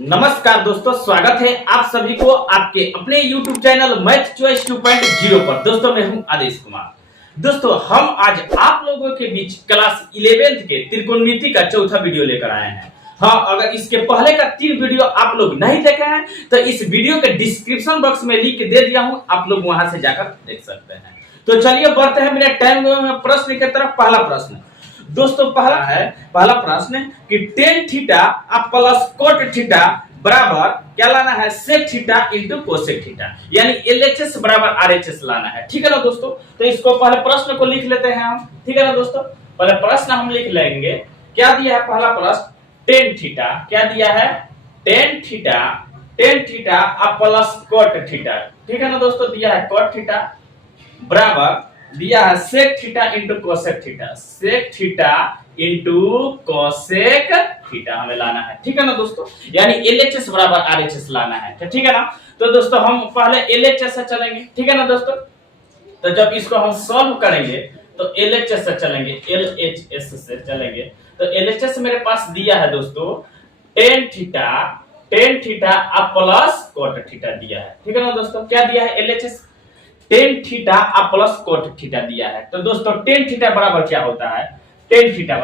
नमस्कार दोस्तों, स्वागत है आप सभी को आपके अपने YouTube चैनल मैथ चॉइस 2.0 पर। दोस्तों मैं हूं आदेश कुमार। दोस्तों हम आज आप लोगों के बीच क्लास 11th के त्रिकोणमिति का चौथा वीडियो लेकर आए हैं। हाँ, अगर इसके पहले का 3 वीडियो आप लोग नहीं देखे हैं तो इस वीडियो के डिस्क्रिप्शन बॉक्स में लिंक दे दिया हूं, आप लोग वहां से जाकर देख सकते हैं। तो चलिए बढ़ते हैं मेरे टाइम प्रश्न की तरफ। पहला प्रश्न दोस्तों पहला प्रश्न कि tan theta plus cot theta बराबर क्या लाना है, sec theta into cosec theta, यानी एलएचएस बराबर आरएचएस लाना है। ठीक है ना दोस्तों, तो इसको पहले प्रश्न को लिख लेते हैं हम। ठीक है ना दोस्तों, पहले प्रश्न हम लिख लेंगे। क्या दिया है पहला प्रश्न, टेन थीटा, क्या दिया है ten theta plus cot theta. ठीक है ना दोस्तों, दिया है कोट थीटा बराबर दिया है sec theta into cosec theta, sec theta into cosec theta हमें लाना है। ठीक है ना दोस्तों, यानी एलएचएस बराबर आरएचएस लाना है। ठीक है ना, तो दोस्तों हम पहले एलएचएस से चलेंगे। ठीक है ना दोस्तों, तो जब इसको हम सॉल्व करेंगे तो एलएचएस से चलेंगे, एलएचएस से चलेंगे। तो एलएचएस मेरे पास दिया है दोस्तों ten theta plus cot theta दिया है। ठीक है ना दोस्तों, क्या दिया है LHS ten theta plus cot theta दिया है। तो दोस्तों टेन थीटा बराबर क्या होता है, टेन थीटा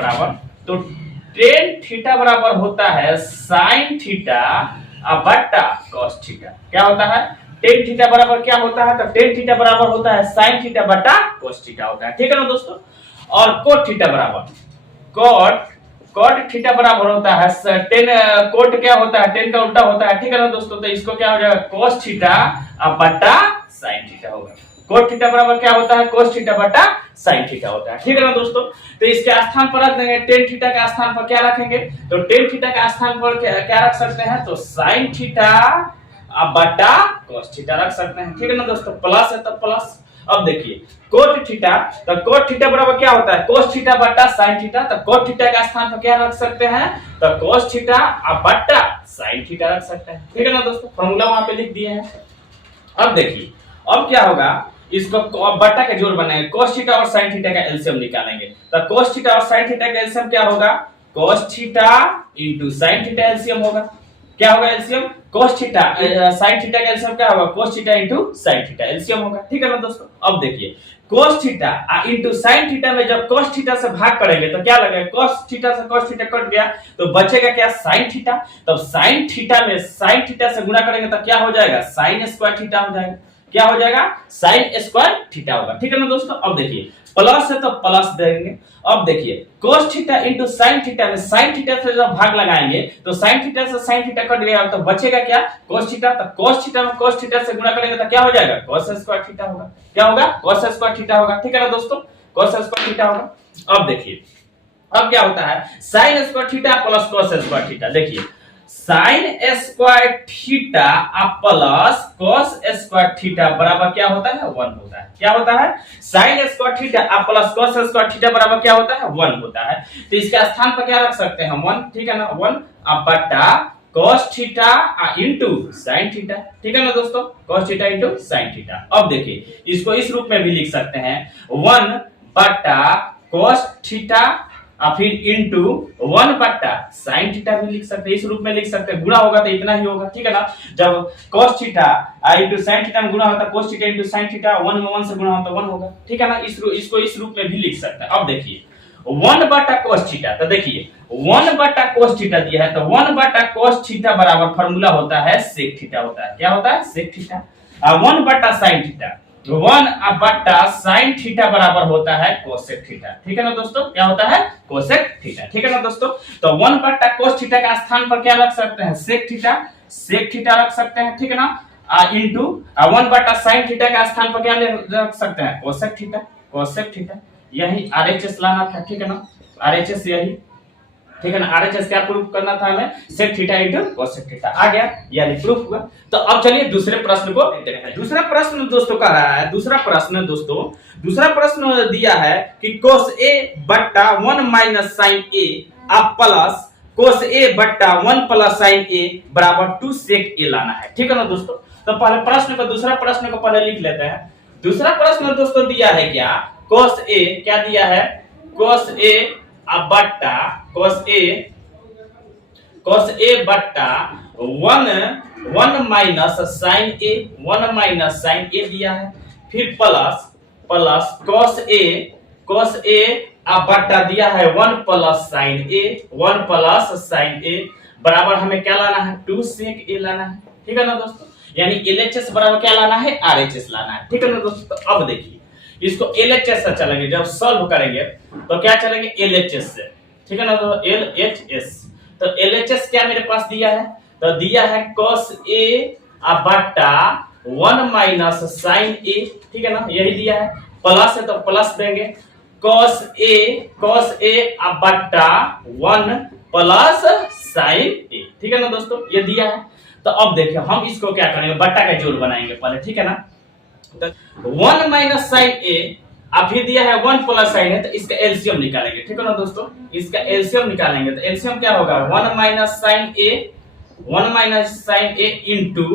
बराबर होता है साइन थीटा बट्टा कॉस थीटा। क्या होता है, टेन थीटा बराबर क्या होता है, तो टेन थीटा बराबर होता है साइन थीटा बट्टा कॉस थीटा होता है। ठीक है ना दोस्तों, और कोट थीटा बराबर कोट थीटा बराबर होता है टेन, कोट क्या होता है, टेन का उल्टा होता है। ठीक है ना दोस्तों, तो इसको क्या हो जाएगा, कॉस थीटा बट्टा साइन थीटा होगा। कोट थीटा बराबर क्या होता है, कोस थीटा बटा साइन थीटा होता है। ठीक है ना दोस्तों, तो इसके स्थान पर रख देंगे, टेन थीटा के स्थान पर क्या रखेंगे, तो टेन थीटा के स्थान पर क्या रख सकते हैं, तो साइन थीटा बटा कोस थीटा रख सकते हैं। ठीक है ना दोस्तों, प्लस है तो प्लस। अब देखिए कोट थीटा, तो कोट थीटा बराबर क्या होता है, कोस थीटा बटा साइन थीटा। तो कोट थीटा के स्थान पर क्या रख सकते हैं, तो कोस थीटा बटा साइन थीटा रख सकते हैं। ठीक है ना दोस्तों, फॉर्मूला वहां पे लिख दिए हैं। अब देखिए अब क्या होगा, इसको बट्टा के जोड़ बनाएंगे, cos थीटा और sin थीटा का एलसीएम निकालेंगे। तो cos थीटा और sin थीटा का एलसीएम क्या होगा, cos theta into sin theta LCM होगा। क्या होगा LCM, cos theta sin theta का एलसीएम क्या होगा, cos theta into sin theta LCM होगा। ठीक है ना दोस्तों, अब देखिए cos theta into sin theta में जब cos थीटा से भाग करेंगे तो क्या लगेगा, cos थीटा से cos थीटा कट गया तो बचेगा क्या, sin थीटा। तब sin थीटा में sin थीटा से गुणा करेंगे तो क्या हो जाएगा, sin स्क्वायर थीटा हो जाएगा। क्या हो जाएगा, sin स्क्वायर थीटा होगा। ठीक है ना दोस्तों, अब देखिए प्लस है तो प्लस देंगे। अब देखिए cos theta into sin theta में sin थीटा से जब भाग लगाएंगे तो sin थीटा से sin थीटा कट गया तो बचेगा क्या, cos थीटा। तो cos थीटा में cos थीटा से गुणा करेंगे तो क्या हो जाएगा, cos स्क्वायर थीटा होगा। क्या होगा, cos स्क्वायर थीटा होगा। ठीक है ना दोस्तों, cos स्क्वायर थीटा होगा। अब देखिए अब क्या होता है, sin square theta plus cos square theta. देखिए sine square theta plus cos square theta बराबर क्या होता है, 1 होता है। क्या होता है, sine square theta plus cos square theta बराबर क्या होता है, 1 होता है। तो इसके स्थान पर क्या रख सकते हैं, 1। ठीक है ना, 1 बटा cos theta into sine theta. ठीक है ना दोस्तों, cos theta into sine theta. अब देखिए इसको इस रूप में भी लिख सकते हैं, 1 बटा कॉस थीटा फिर इंटू 1 बट्टा साइन थीटा भी लिख सकते हैं, इस रूप में लिख सकते हैं। गुणा होगा तो इतना ही होगा। ठीक है ना, जब cos theta into sine theta में गुणा होता है, cos theta into sine theta 1 में 1 से गुणा होता है 1 होगा। ठीक है ना, इसको इस रूप में भी लिख सकते हैं। अब देखिए 1 बटा cos थीटा, तो देखिए 1 बटा cos थीटा दिया है तो 1 बटा cos थीटा बराबर फार्मूला होता है sec थीटा होता है। क्या होता है, sec थीटा। 1 बटा sin थीटा, 1 बट्टा साइन थीटा बराबर होता है कोसेक थीटा। ठीक है ना दोस्तों, क्या होता है, कोसेक थीटा। ठीक है ना दोस्तों, तो 1 बट्टा कोस थीटा का स्थान पर क्या रख सकते हैं, सेक थीटा रख सकते हैं। ठीक है ना, इंटू 1 बट्टा साइन थीटा का स्थान पर क्या रख सकते हैं, कोसेक थीटा। यही आरएचएस लाना था। ठीक है ना, आरएचएस यही। ठीक है ना, आरएचएस क्या प्रूफ करना था हमें, sec theta into cosec theta आ गया, यानी प्रूफ हुआ। तो अब चलिए दूसरे प्रश्न को देखते हैं। दूसरा प्रश्न दोस्तों कह रहा है, दूसरा प्रश्न दिया है कि cos a बट्टा 1 minus sin a plus cos a बट्टा 1 प्लस sin a बराबर 2 sec a लाना है। ठीक है ना दोस्तों, तो पहले प्रश्न को, दूसरा प्रश्न को पहले लिख लेते हैं। दूसरा प्रश्न दोस्तों दिया है क्या, cos a क्या दिया है, cos a बट्टा cos a cos a बट्टा 1 माइनस साइन ए, 1 माइनस साइन ए दिया है, फिर प्लस cos a अब बट्टा दिया है 1 प्लस साइन ए, 1 प्लस साइन ए बराबर हमें क्या लाना है 2 sec a लाना है, ठीक है ना दोस्तों। यानी LHS बराबर क्या लाना है RHS लाना है, ठीक है ना दोस्तों। तो अब देखिए इसको LHS से चलेंगे, जब सॉल्व करेंगे तो क्या चलेंगे LHS से, ठीक है ना। तो LHS, तो LHS क्या मेरे पास दिया है, तो दिया है cos a बट्टा 1 माइनस साइन ए, ठीक है ना, यही दिया है। प्लस है तो प्लस देंगे cos a बट्टा 1 प्लस साइन ए, ठीक है ना दोस्तों, ये दिया है। तो अब देखिए हम इसको क्या करेंगे, बट्टा का जोड़ बनाएंगे पहले, ठीक है ना। तो 1 माइनस साइन ए अब फिर दिया है 1 प्लस साइन है, तो इसका एलसीएम निकालेंगे, ठीक है ना दोस्तों। इसका एलसीएम निकालेंगे तो एलसीएम क्या होगा 1 minus sine A into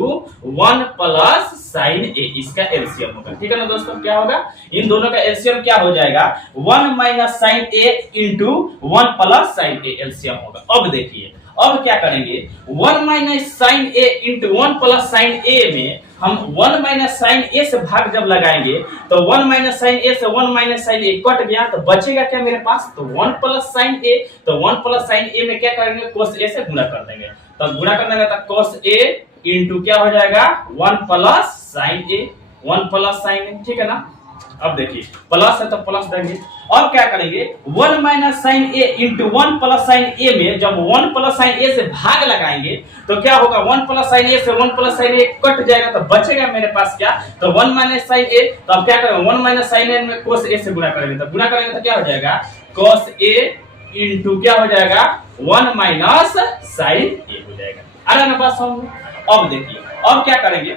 1 plus sine ए, इसका एलसीएम होगा, ठीक है ना दोस्तों। क्या होगा, इन दोनों का एलसीएम क्या हो जाएगा 1 minus sine A into 1 plus sine A, LCM होगा। अब देखिए अब क्या करेंगे 1 minus sine A into 1 plus sine ए में हम 1 माइनस साइन ए से भाग जब लगाएंगे तो 1 माइनस साइन ए से 1 माइनस साइन ए कट गया, तो बचेगा क्या मेरे पास, तो 1 प्लस साइन ए। तो 1 प्लस साइन ए में क्या करेंगे cos ए से गुणा कर देंगे, तो गुणा करने का तो cos ए इंटू क्या हो जाएगा 1 प्लस साइन ए, 1 प्लस साइन ए, ठीक है ना। अब देखिए प्लस है तो प्लस देंगे। अब क्या करेंगे 1 minus sine A into 1 plus sine ए में जब 1 प्लस साइन ए से भाग लगाएंगे तो क्या होगा 1 प्लस साइन ए से 1 प्लस साइन ए कट जाएगा, तो बचेगा मेरे पास क्या, तो 1 माइनस साइन ए। तो अब क्या करेंगे 1 माइनस साइन ए में cos ए से गुणा करेंगे, तो गुणा करेंगे तो क्या हो जाएगा cos ए इंटू क्या हो जाएगा 1 माइनस साइन ए हो जाएगा। अरे ना बात समझ। अब देखिए अब क्या करेंगे,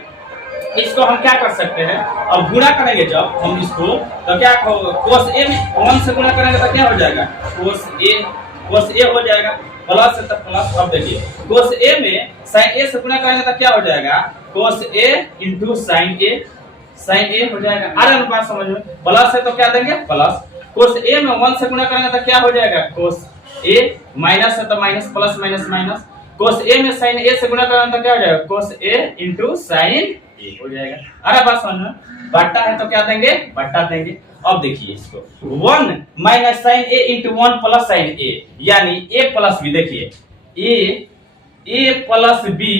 इसको हम क्या कर सकते हैं, अब गुणा करेंगे जब हम इसको तो क्या cos a में 1 से गुणा करेंगे तो क्या हो जाएगा cos a हो जाएगा, प्लस है तो प्लस। अब देखिए cos a में sin a से गुणा करेंगे तो क्या हो जाएगा cos a into sin a हो जाएगा। अरे बात समझ में, प्लस है तो क्या देंगे प्लस, cos a में 1 से गुणा करेंगे तो क्या हो जाएगा cos a, माइनस है तो minus, plus minus minus, cos a में sin a से गुणा करेंगे तो क्या हो जाएगा cos a into sin a हो जाएगा। अरे बात समझ में, बट्टा है तो क्या देंगे बट्टा देंगे। अब देखिए इसको 1 minus sine A into 1 plus sine A, यानी a प्लस बी, देखिए a प्लस बी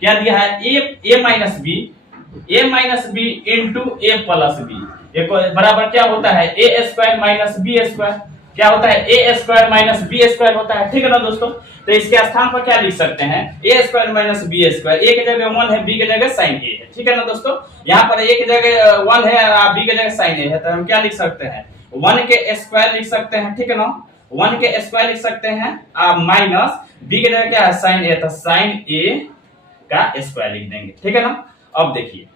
क्या दिया है a minus B into a plus B, बराबर क्या होता है a square minus B square, क्या होता है a square minus B square होता है, ठीक है ना दोस्तों। तो इसके स्थान पर क्या लिख सकते हैं a square minus B square, a की जगह 1 है, b की जगह sin a है, ठीक है ना दोस्तों। यहाँ पर a की जगह 1 है और b की जगह sin a है, तो हम क्या लिख सकते हैं 1 के स्क्वायर लिख सकते हैं, ठीक है ना, 1 के स्क्वायर लिख सकते हैं माइनस b की जगह क्या है sin a, तो sin a का स्क्वायर लिख देंगे, ठीक है ना। अब देखिए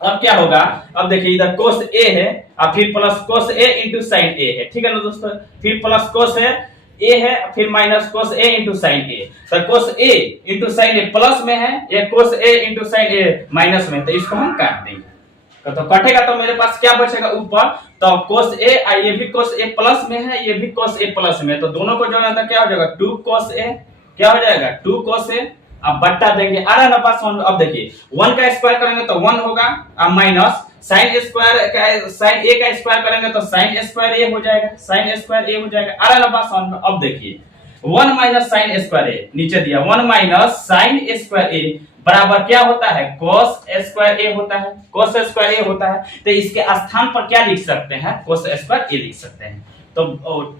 अब क्या होगा, अब देखिए इधर cos a है और फिर plus cos a into sin a है, ठीक है ना दोस्तों, फिर प्लस cos a है फिर minus cos a into sin a, तो cos a into sin a plus में है, ये cos a into sin a minus में, तो इसको हम काट देंगे तो कटेगा, तो मेरे पास क्या बचेगा ऊपर, तो cos a, ये भी cos a प्लस में है, ये भी cos a प्लस में, तो दोनों को जोड़ना तो क्या हो जाएगा 2 cos a, क्या हो जाएगा 2 cos a, अब बट्टा देंगे। अरे ना पास। अब देखिए 1 का स्क्वायर करेंगे तो 1 होगा, अब माइनस sin स्क्वायर का sin a का स्क्वायर करेंगे तो sin स्क्वायर a हो जाएगा, sin स्क्वायर a हो जाएगा। अरे ना पास। अब देखिए 1 माइनस sin स्क्वायर a नीचे दिया, 1 माइनस sin स्क्वायर a बराबर क्या होता है cos स्क्वायर a होता है, cos स्क्वायर a होता है। तो इसके स्थान पर क्या लिख सकते हैं cos स्क्वायर a लिख सकते हैं, तो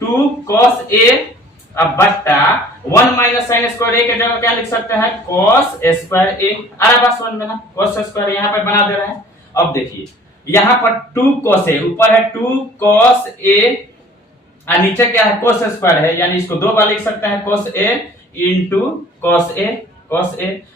2 cos a अब बट्टा 1 माइनस साइन स्क्वायर ए की जगह क्या लिख सकते हैं cos स्क्वायर ए। अरे बात समझ में ना, cos स्क्वायर यहाँ पे बना दे रहे हैं। अब देखिए यहाँ पर 2 cos ए, ऊपर है 2 cos ए और नीचे क्या है cos स्क्वायर है, यानी इसको 2 बार लिख सकते हैं cos ए इंटू cos ए।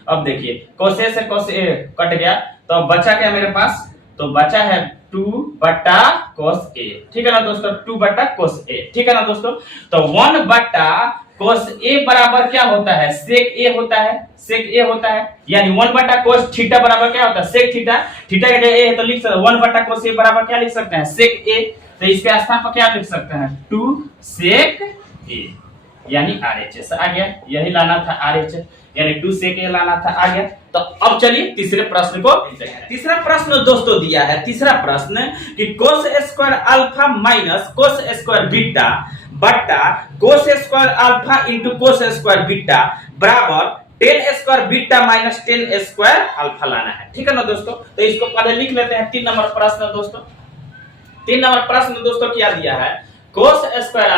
अब देखिए cos ए से cos ए कट गया, तो अब बचा क्या मेरे पास, तो बचा है 2 बट्टा cos a, ठीक है ना दोस्तों, 2 बट्टा cos a, ठीक है ना दोस्तों। तो 1 बट्टा cos a बराबर क्या होता है sec a होता है, sec a होता है, यानी 1 बट्टा cos थीटा बराबर क्या होता है sec थीटा, थीटा का जगह a है तो लिख सकते हैं 1 बट्टा cos a बराबर क्या लिख सकते हैं sec a। तो इसके स्थान पर क्या लिख सकते हैं 2 sec a, यानी RHS आ गया, यही लाना था RHS, यानी 2 sec A लाना था, आ गया। तो अब चलिए तीसरे प्रश्न को देखते हैं। तीसरा प्रश्न दोस्तों दिया है, तीसरा प्रश्न कि cos square alpha minus cos square beta बट्टा cos square alpha into cos square beta बराबर 10 square beta minus 10 square alpha लाना है, ठीक है ना दोस्तों। तो इसको पहले लिख लेते हैं। 3 नंबर प्रश्न दोस्तों, 3 नंबर प्रश्न दोस्तों क्या दिया है, cos square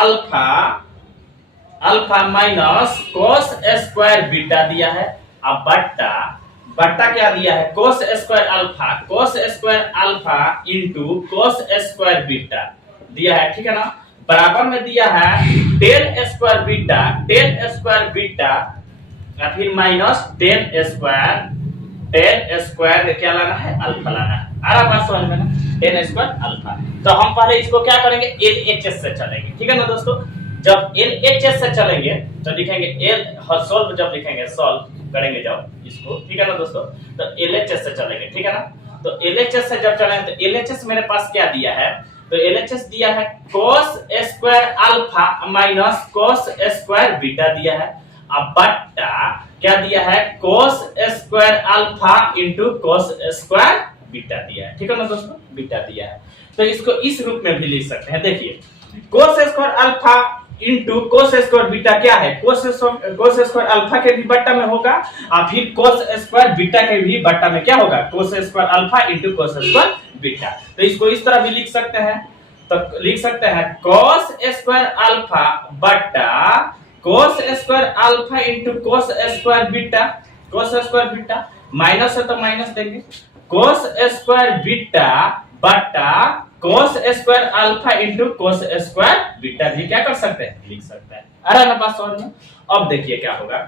alpha alpha minus cos square beta दिया है। अब बट्टा क्या दिया है, cos square alpha into cos square beta दिया है, ठीक है ना। बराबर में दिया है 10 स्क्वायर बीटा या फिर माइनस 10 स्क्वायर क्या लाना है, अल्फा लाना है। आ रहा बात समझ में ना, 10 स्क्वायर अल्फा। तो हम पहले इसको क्या करेंगे, LHS से चलेंगे, ठीक है ना दोस्तों। जब LHS से चलेंगे तो लिखेंगे सॉल्व, जब लिखेंगे सॉल्व करेंगे जब इसको, ठीक है ना दोस्तों। तो LHS से चलेंगे, ठीक है ना। तो LHS से जब चलेंगे तो LHS मेरे पास क्या दिया है, तो LHS दिया है cos square alpha minus cos square beta दिया है। अब बट्टा क्या दिया है, cos square alpha into cos square beta दिया है, ठीक है ना दोस्तों, बीटा दिया है। तो इसको इस रूप में भी लिख सकते हैं। देखिए cos square alpha into cos square beta क्या है, cos स्क्वायर अल्फा के भी बट्टा में होगा और फिर cos स्क्वायर बीटा के भी बट्टा में क्या होगा, cos square alpha into cos square beta. तो इसको इस तरह भी लिख सकते हैं। तो लिख सकते हैं cos स्क्वायर अल्फा बट्टा cos square alpha into cos square beta, minus है तो माइनस देंगे, cos स्क्वायर बीटा बट्टा cos square alpha into cos square beta भी क्या कर सकते हैं, लिख सकते हैं। आ रहा है ना बात समझ में। अब देखिए क्या होगा,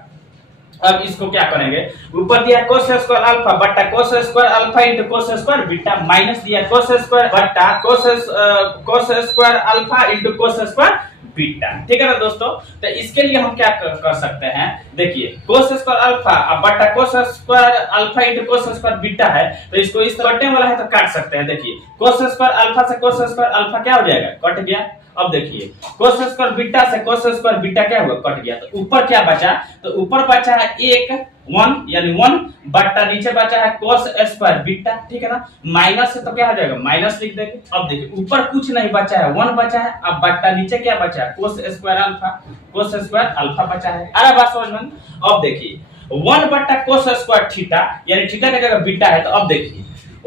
अब इसको क्या करेंगे, ऊपर दिया cos स्क्वायर अल्फा बट्टा cos square alpha into cos square beta, minus दिया cos स्क्वायर बट्टा cos square alpha into cos square beta, ठीक है ना दोस्तों। तो इसके लिए हम क्या कर सकते हैं, देखिए cos स्क्वायर अल्फा बट्टा cos square alpha into cos square beta है, तो इसको इस कटने वाला है तो काट सकते हैं। देखिए cos स्क्वायर अल्फा से cos स्क्वायर अल्फा क्या हो जाएगा, कट गया। अब देखिए cos स्क्वायर बीटा से cos स्क्वायर बीटा क्या हुआ, कट गया। तो ऊपर क्या बचा, तो ऊपर बचा है 1 यानी 1 बट्टा नीचे बचा है cos स्क्वायर बीटा, ठीक है ना। माइनस से तो क्या हो जाएगा, माइनस लिख देंगे। अब देखिए ऊपर कुछ नहीं बचा है, 1 बचा है। अब बट्टा नीचे क्या बचा है, cos स्क्वायर अल्फा बचा है। अरे बात समझ में। अब देखिए 1 बट्टा cos स्क्वायर थीटा यानी थीटा की जगह बीटा है। तो अब देखिए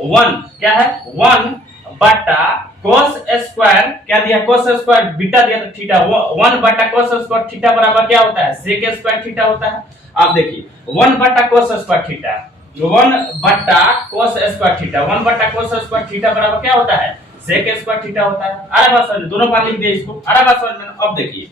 1 क्या है, 1 बट्टा cos स्क्वायर क्या दिया, cos स्क्वायर बीटा दिया तो थीटा, 1 बट्टा cos स्क्वायर थीटा बराबर क्या होता है, sec स्क्वायर थीटा होता है। आप देखिए 1 बट्टा cos स्क्वायर थीटा, 1 बट्टा cos स्क्वायर थीटा, 1 बट्टा cos स्क्वायर थीटा बराबर क्या होता है, sec स्क्वायर थीटा होता है। अरे बात समझ, दोनों बार लिख दिए इसको। अरे बात समझ में। अब देखिए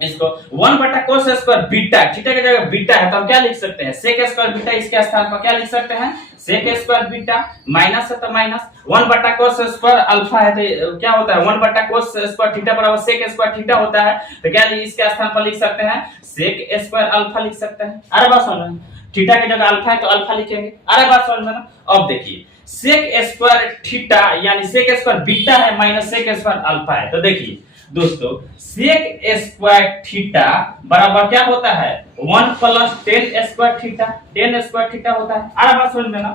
इसको 1 बटा cos स्क्वायर बीटा, थीटा की जगह बीटा है तो हम क्या लिख सकते हैं, sec स्क्वायर बीटा, इसके स्थान पर क्या लिख सकते हैं, sec स्क्वायर बीटा, माइनस है तो माइनस, 1 बटा cos स्क्वायर अल्फा है तो क्या होता है, 1 बटा cos स्क्वायर थीटा बराबर sec स्क्वायर थीटा होता है। तो क्या इसके स्थान पर लिख सकते हैं, sec स्क्वायर अल्फा लिख सकते हैं। अरे बात समझ में, थीटा की जगह अल्फा है तो अल्फा लिखेंगे। अरे बात समझ में ना। अब देखिए sec स्क्वायर थीटा यानी sec स्क्वायर बीटा है माइनस sec स्क्वायर अल्फा है। तो देखिए दोस्तों sec स्क्वायर थीटा बराबर क्या होता है, 1 plus 10 square theta, 10 square theta होता है। अरे बात समझ में ना,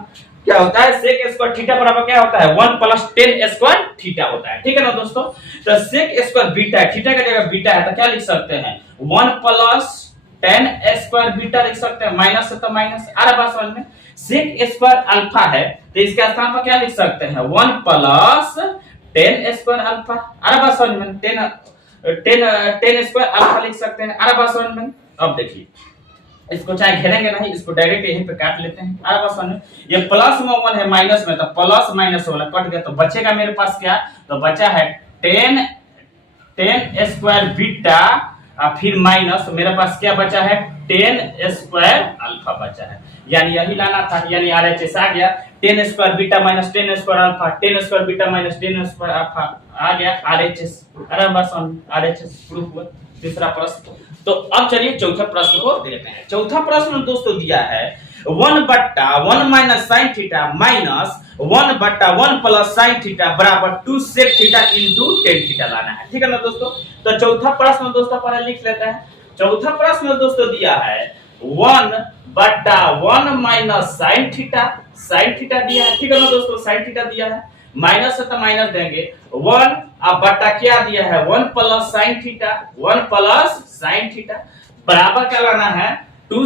क्या होता है, sec स्क्वायर थीटा बराबर क्या होता है, 1 प्लस 10 स्क्वायर थीटा होता है, ठीक है ना दोस्तों। तो sec स्क्वायर बीटा, थीटा की जगह बीटा है तो क्या लिख सकते हैं, 1 प्लस 10 स्क्वायर बीटा लिख सकते हैं, माइनस है तो माइनस। अरे बात समझ में। sec स्क्वायर अल्फा है तो इसके स्थान पर क्या लिख सकते हैं, 1 प्लस 10 स्क्वायर अल्फा। अरे बात समझ में, 10 स्क्वायर अल्फा लिख सकते हैं। अरे बात समझ में। अब देखिए इसको चाहे घेरेंगे नहीं, इसको डायरेक्ट यहीं पे काट लेते हैं। अरे बात समझ में, ये प्लस में 1 है माइनस में, तो प्लस माइनस वाला कट गया तो बचेगा मेरे पास क्या, तो बचा है 10 स्क्वायर बीटा और फिर माइनस मेरे पास क्या बचा है, 10 स्क्वायर अल्फा बचा है। यानी यही लाना था, यानी आरएचएस आ गया 10 square beta minus 10 square alpha, 10 square beta minus 10 square alpha आ गया आरएचएस। अरे बस आरएचएस प्रूफ हुआ तीसरा प्रश्न। तो अब चलिए चौथा प्रश्न को देखते हैं। चौथा प्रश्न दोस्तों दिया है 1 बट्टा 1 minus sine theta minus 1/1 plus sine theta बराबर 2 sec theta into tan theta लाना है। ठीक है ना दोस्तों। तो चौथा प्रश्न दोस्तों पहले लिख लेते हैं। चौथा प्रश्न दोस्तों दिया है 1/1 माइनस साइन थीटा दिया है। ठीक है ना दोस्तों, साइन थीटा दिया है, माइनस है तो माइनस देंगे। 1 अब बटा क्या दिया है 1 plus sine theta, 1 plus sine theta बराबर क्या लाना है 2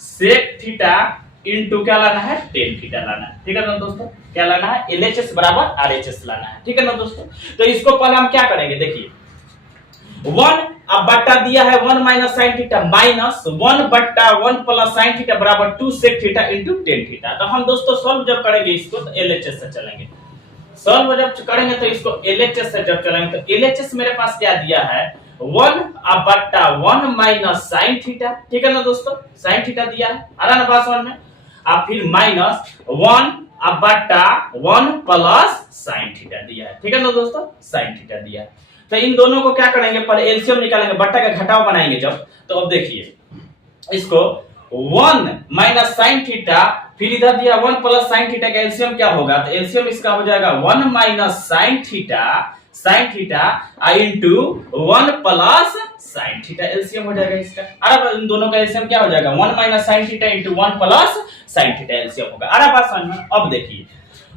सेक थीटा इंटू क्या लाना है टेन थीटा लाना है। ठीक है ना दोस्तों, क्या लाना है एलएचएस बराबर आरएचएस लाना है। ठीक है ना दोस्तों। तो इसको पहले हम क्या करेंगे, देखिए 1 अब बट्टा दिया है 1 minus sine theta minus 1/1 plus sine theta बराबर 2 sec theta into tan theta. तो हम दोस्तों सॉल्व जब करेंगे इसको तो एलएचएस से चलेंगे। सॉल्व जब करेंगे तो इसको एलएचएस से जब चलेंगे तो एलएचएस मेरे पास क्या दिया है 1/1 माइनस साइन थीटा। ठीक है ना दोस्तों, साइन थीटा दिया है आ रहा ना बात समझ में। अब फिर माइनस 1/1 प्लस साइन थीटा दिया है। ठीक है ना दोस्तों, साइन थीटा दिया है। तो इन दोनों को क्या करेंगे पहले एलसीएम निकालेंगे, बट्टा का घटाव बनाएंगे जब। तो अब देखिए इसको 1 माइनस साइन थीटा फिर इधर दिया 1 प्लस साइन थीटा का एलसीएम क्या होगा, तो एलसीएम इसका हो जाएगा 1 minus sine theta into 1 plus sine theta LCM हो जाएगा इसका। अब इन दोनों का एलसीएम क्या हो जाएगा 1 minus sine theta into 1 plus sine theta LCM होगा। अरे बात समझ में। अब देखिए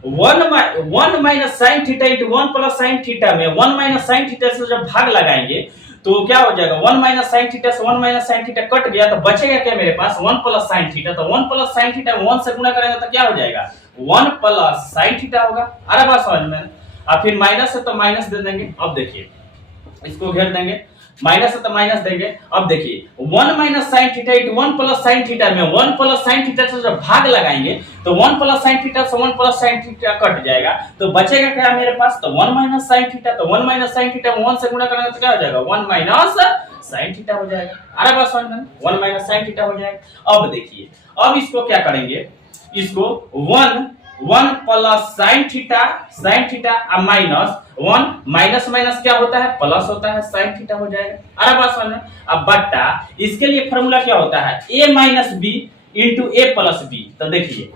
1 minus sine theta into 1 plus sine theta में 1 माइनस साइन थीटा से जब भाग लगाएंगे तो क्या हो जाएगा 1 माइनस साइन थीटा से 1 माइनस साइन थीटा कट गया तो बचेगा क्या मेरे पास 1 प्लस साइन थीटा। तो 1 प्लस साइन थीटा 1 से गुणा करेंगे तो क्या हो जाएगा 1 प्लस साइन थीटा होगा। अरे बात समझ में। अब फिर माइनस है तो माइनस दे देंगे। अब देखिए इसको घेर देंगे, माइनस है तो माइनस देंगे। अब देखिए 1 minus sine theta into 1 plus sine theta में 1 प्लस साइन थीटा से जब भाग लगाएंगे तो 1 प्लस साइन थीटा से 1 प्लस साइन थीटा कट जाएगा तो बचेगा क्या मेरे पास तो 1 माइनस साइन थीटा। तो 1 माइनस साइन थीटा में 1 से गुणा करेंगे तो क्या हो जाएगा 1 माइनस साइन थीटा हो जाएगा। अरे बस 1 माइनस साइन थीटा हो जाएगा। अब देखिए अब इसको क्या करेंगे, इसको 1 प्लस साइन थीटा अब माइनस 1 माइनस माइनस क्या होता है प्लस होता है साइन थीटा हो जाएगा। अरे बात समझ। अब बट्टा इसके लिए फॉर्मूला क्या होता है a minus B into A plus B. तो देखिए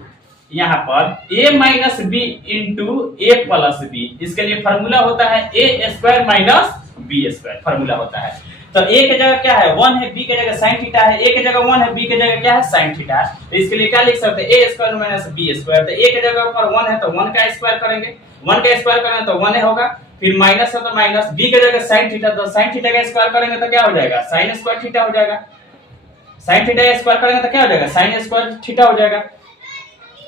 यहाँ पर a minus B into A plus B, इसके लिए फॉर्मूला होता है A square minus B square formula होता है। तो a की जगह क्या है 1 है, b की जगह sin थीटा है, a की जगह 1 है, b की जगह क्या है sin थीटा है। तो इसके लिए क्या लिख सकते हैं a square minus b square. तो a की जगह पर 1 है तो 1 का स्क्वायर करेंगे, 1 का स्क्वायर करेंगे तो 1 होगा। फिर माइनस है तो माइनस, b की जगह sin थीटा तो sin थीटा का स्क्वायर करेंगे तो क्या हो जाएगा sin स्क्वायर थीटा हो जाएगा। sin थीटा का स्क्वायर करेंगे तो क्या हो जाएगा sin स्क्वायर थीटा हो जाएगा।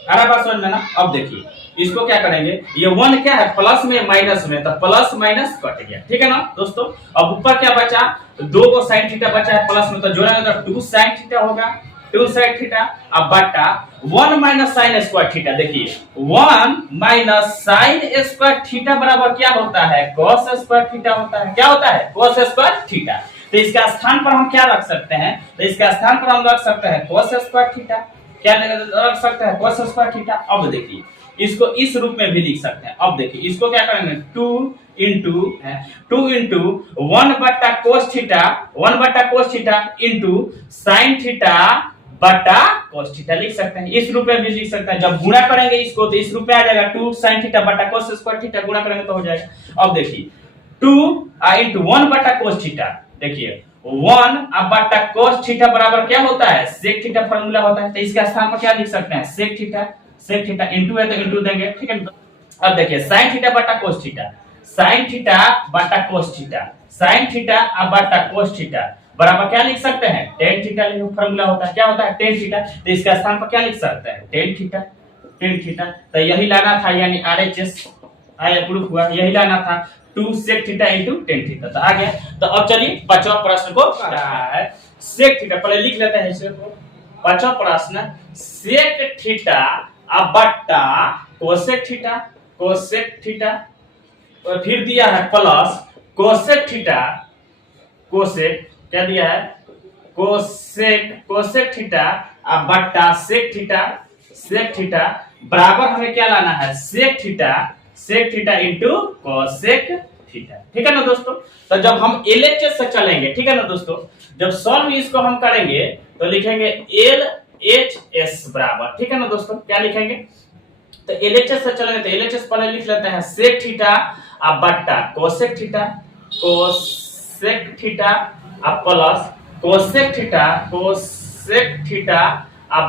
अरे बात समझ में ना। अब देखिए इसको क्या करेंगे, ये 1 क्या है प्लस में माइनस में तो प्लस माइनस कट गया। ठीक है ना दोस्तों। अब ऊपर क्या बचा 2 को sin थीटा बचा है प्लस में तो जोड़ेंगे तो 2 sin थीटा होगा, 2 sin थीटा। अब बटा 1 माइनस sin स्क्वायर थीटा। देखिए 1 माइनस sin स्क्वायर थीटा बराबर क्या होता है cos स्क्वायर थीटा होता है। क्या होता है cos स्क्वायर थीटा। तो इसका स्थान पर हम क्या रख सकते हैं, तो इसका स्थान पर हम रख सकते हैं cos स्क्वायर थीटा। क्या रख सकते हैं cos स्क्वायर थीटा। अब देखिए इसको इस रूप में भी लिख सकते हैं। अब देखिए इसको क्या करेंगे 2 इंटू 1 बटा cos theta into sine theta बटा कोस थीटा लिख सकते हैं। इस रूप में भी लिख सकते हैं। जब गुणा करेंगे इसको तो इस रूप में आ जाएगा 2 साइन थीटा बटा कोस स्क्वायर थीटा, गुणा करेंगे तो हो जाएगा। अब देखिए 2 इंटू 1 बटा कोस थीटा। देखिए 1 अब बटा कोस थीटा बराबर क्या होता है सेक थीटा फॉर्मूला होता है। तो इसके स्थान पर क्या लिख सकते हैं सेक थीटा इंटू है तो इंटू देंगे। ठीक है। अब देखिए sin थीटा बटा cos थीटा, sin थीटा बटा cos थीटा, sin थीटा अब बटा cos थीटा बराबर क्या लिख सकते हैं tan थीटा फॉर्मूला होता है। क्या होता है tan थीटा। तो इसका स्थान पर क्या लिख सकते हैं tan थीटा। तो यही लाना था यानी RHS आया प्रूफ हुआ, यही लाना था 2 sec theta into tan theta. तो आ गया। तो अब चलिए पांचवा प्रश्न को रहा है sec थीटा। पहले लिख लेते हैं इसे। पांचवा प्रश्न sec थीटा अब बट्टा कोसेक थीटा और फिर दिया है प्लस कोसेक थीटा, कोसेक क्या दिया है कोसेक थीटा अब बट्टा सेक थीटा बराबर हमें क्या लाना है sec theta into cosec theta. ठीक है ना दोस्तों। तो जब हम एलएचएस से चलेंगे, ठीक है ना दोस्तों, जब सॉल्व इसको हम करेंगे तो लिखेंगे LHS बराबर, ठीक है ना दोस्तों, क्या लिखेंगे तो एलएचएस से चलेंगे तो एलएचएस पहले लिख लेते हैं सेक थीटा बट्टा cosec theta, cosec theta plus cosec theta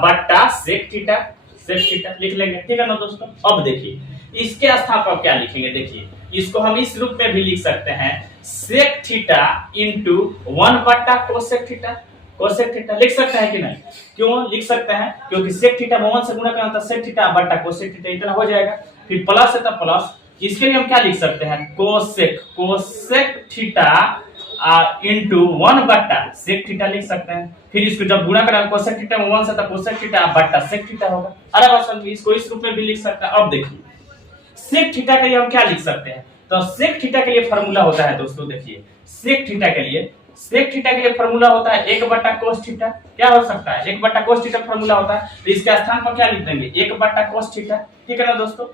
बट्टा सेक थीटा लिख लेंगे। ठीक है ना दोस्तों। अब देखिए इसके स्थान पर क्या लिखेंगे, देखिए इसको हम इस रूप में भी लिख सकते हैं सेक थीटा इंटू 1 बट्टा कोसेक थीटा लिख सकते हैं कि नहीं? क्यों लिख सकते हैं? क्योंकि सेक थीटा में 1 से गुणा करना तो सेक थीटा बट्टा कोसेक थीटा इतना हो जाएगा। फिर प्लस है तो प्लस, इसके लिए हम क्या लिख सकते हैं कोसेक थीटा इंटू 1 बट्टा सेक थीटा लिख सकते हैं। फिर इसको जब गुणा करें कोसेक थीटा में 1 से तो कोसेक थीटा बट्टा सेक थीटा होगा। अरे बस इसको इस रूप में भी लिख सकते हैं। अब देखिए सेक थीटा के लिए हम क्या लिख सकते हैं, तो सेक थीटा के लिए फॉर्मूला होता है दोस्तों, देखिए सेक थीटा के लिए फॉर्मूला होता है 1 बट्टा कोस थीटा। क्या हो सकता है? 1 बट्टा कोस थीटा फॉर्मूला होता है, तो इसके स्थान पर क्या लिख देंगे 1 बट्टा कोस थीटा। ठीक है ना दोस्तों।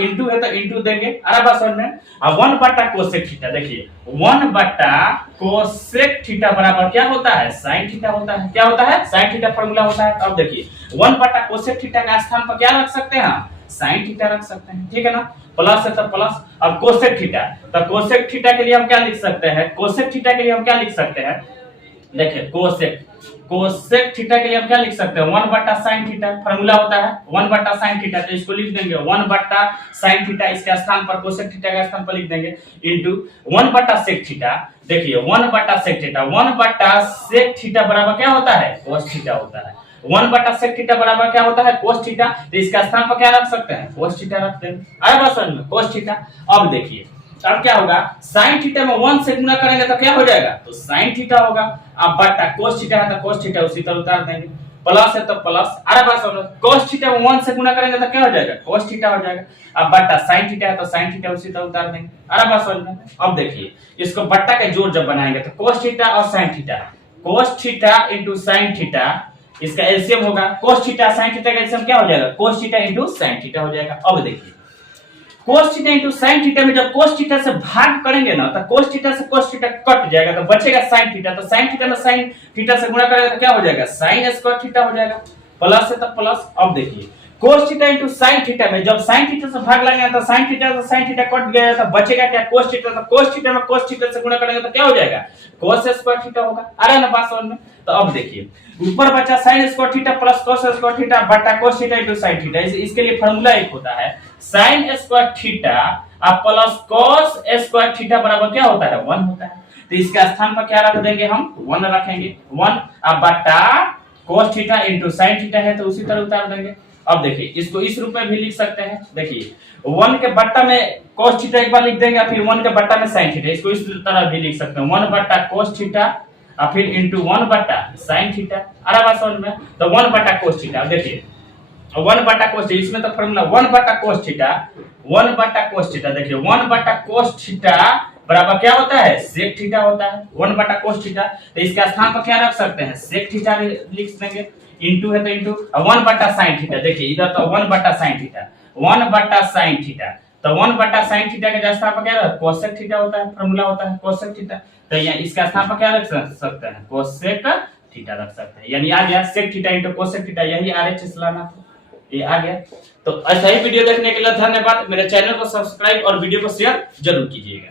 इंटू है तो इंटू देंगे। अरे बस में 1 बट्टा कोसेक थीटा, देखिए 1 बट्टा कोसेक थीटा बराबर क्या होता है साइन थीटा होता है। क्या होता है? साइन थीटा फॉर्मूला होता है। अब देखिए 1 बट्टा कोसेक थीटा का स्थान पर क्या रख सकते हैं? साइन थीटा रख सकते हैं। ठीक है ना। प्लस है तो प्लस। अब कोसेक थीटा, तो कोसेक थीटा के लिए हम क्या लिख सकते हैं? कोसेक थीटा के लिए हम क्या लिख सकते हैं? देखिए कोसेक थीटा के लिए हम क्या लिख सकते हैं? 1 बट्टा साइन थीटा फॉर्मूला होता है 1 बट्टा साइन थीटा, तो इसको लिख देंगे 1 बट्टा साइन थीटा, इसके स्थान पर कोसेक थीटा के स्थान पर लिख देंगे इंटू 1 बट्टा सेक थीटा। देखिए 1 बट्टा सेक थीटा, 1 बट्टा सेक थीटा बराबर क्या होता है? कोस थीटा होता है। 1 बट्टा सेक थीटा बराबर क्या होता है? कोस थीटा, तो इसका स्थान पर क्या रख सकते हैं? कोस थीटा रख देंगे। अरे बस समझ में कोस थीटा। अब देखिए अब क्या होगा, साइन थीटा में 1 से गुणा करेंगे तो क्या हो जाएगा? तो साइन थीटा होगा। अब बट्टा कोस थीटा है तो कोस थीटा उसी तरह उतार देंगे। प्लस है तो प्लस। अरे बस समझ, कोस थीटा में 1 से गुणा करेंगे तो क्या हो जाएगा? कोस थीटा हो जाएगा। अब बट्टा साइन थीटा है तो साइन थीटा उसी तरह उतार देंगे। अरे बस समझ में। अब देखिए इसको बट्टा के जोड़ जब बनाएंगे तो कोस थीटा और साइन थीटा, कोस थीटा इंटू साइन थीटा, इसका एलसीएम होगा कोस थीटा साइन थीटा का एलसीएम क्या हो जाएगा? कोस थीटा इंटू साइन थीटा हो जाएगा। अब देखिए कोस थीटा इंटू साइन थीटा में जब कोस थीटा से भाग करेंगे ना तो कोस थीटा से कोस थीटा कट जाएगा तो बचेगा साइन थीटा, तो साइन थीटा में साइन थीटा से गुणा करेंगे तो क्या हो जाएगा? साइन स्क्वायर थीटा हो जाएगा। प्लस है तो प्लस। अब देखिए कोस थीटा इंटू साइन थीटा में जब साइन थीटा से भाग लगेगा तो साइन थीटा से साइन थीटा कट गया तो बचेगा क्या? कोस थीटा, तो कोस थीटा में कोस थीटा से गुणा करेंगे तो क्या हो जाएगा? कोस स्क्वायर थीटा होगा। अरे ना बात समझ में। तो अब देखिए ऊपर बचा sine square theta plus cos square theta बटा cos theta into sine theta. इसके लिए फार्मूला एक होता है sine square theta plus cos square theta बराबर क्या होता है? 1 होता है। तो इसके स्थान पर क्या रख देंगे हम? 1 रखेंगे। 1 बटा cos theta into sine theta है तो उसी तरह उतार देंगे। अब देखिए इसको इस रूप में भी लिख सकते हैं। देखिए 1 के बट्टा में कोस थीटा एक बार लिख देंगे, फिर 1 के बट्टा में साइन थीटा, इसको इस तरह भी लिख सकते हैं 1 बट्टा कोस थीटा और फिर इंटू 1 बट्टा साइन थीटा। अरे बात समझ में। तो 1 बट्टा कोस थीटा, देखिए 1 बट्टा कोस थीटा, इसमें तो फॉर्मूला 1 बट्टा कोस थीटा, 1 बट्टा कोस थीटा, देखिए 1 बट्टा कोस थीटा बराबर क्या होता है? सेक थीटा होता है। 1 बट्टा कोस थीटा, तो इसके स्थान पर क्या रख सकते हैं? सेक थीटा लिख देंगे। इंटू है तो इंटू 1 बट्टा साइन थीटा, देखिए इधर तो 1 बट्टा साइन थीटा, 1 बट्टा साइन थीटा, तो 1 बट्टा साइन थीटा के स्थान पर क्या है? कोसेक थीटा होता है, फॉर्मूला होता है कोसेक थीटा। तो यहाँ इसका स्थान पर क्या रख सकते हैं? कोसेक थीटा रख सकते हैं। यानी आ गया sec theta into cosec theta, यही आरएचएस लाना था, ये आ गया। तो ऐसा ही वीडियो देखने के लिए धन्यवाद। मेरे चैनल को सब्सक्राइब और वीडियो को शेयर जरूर कीजिएगा।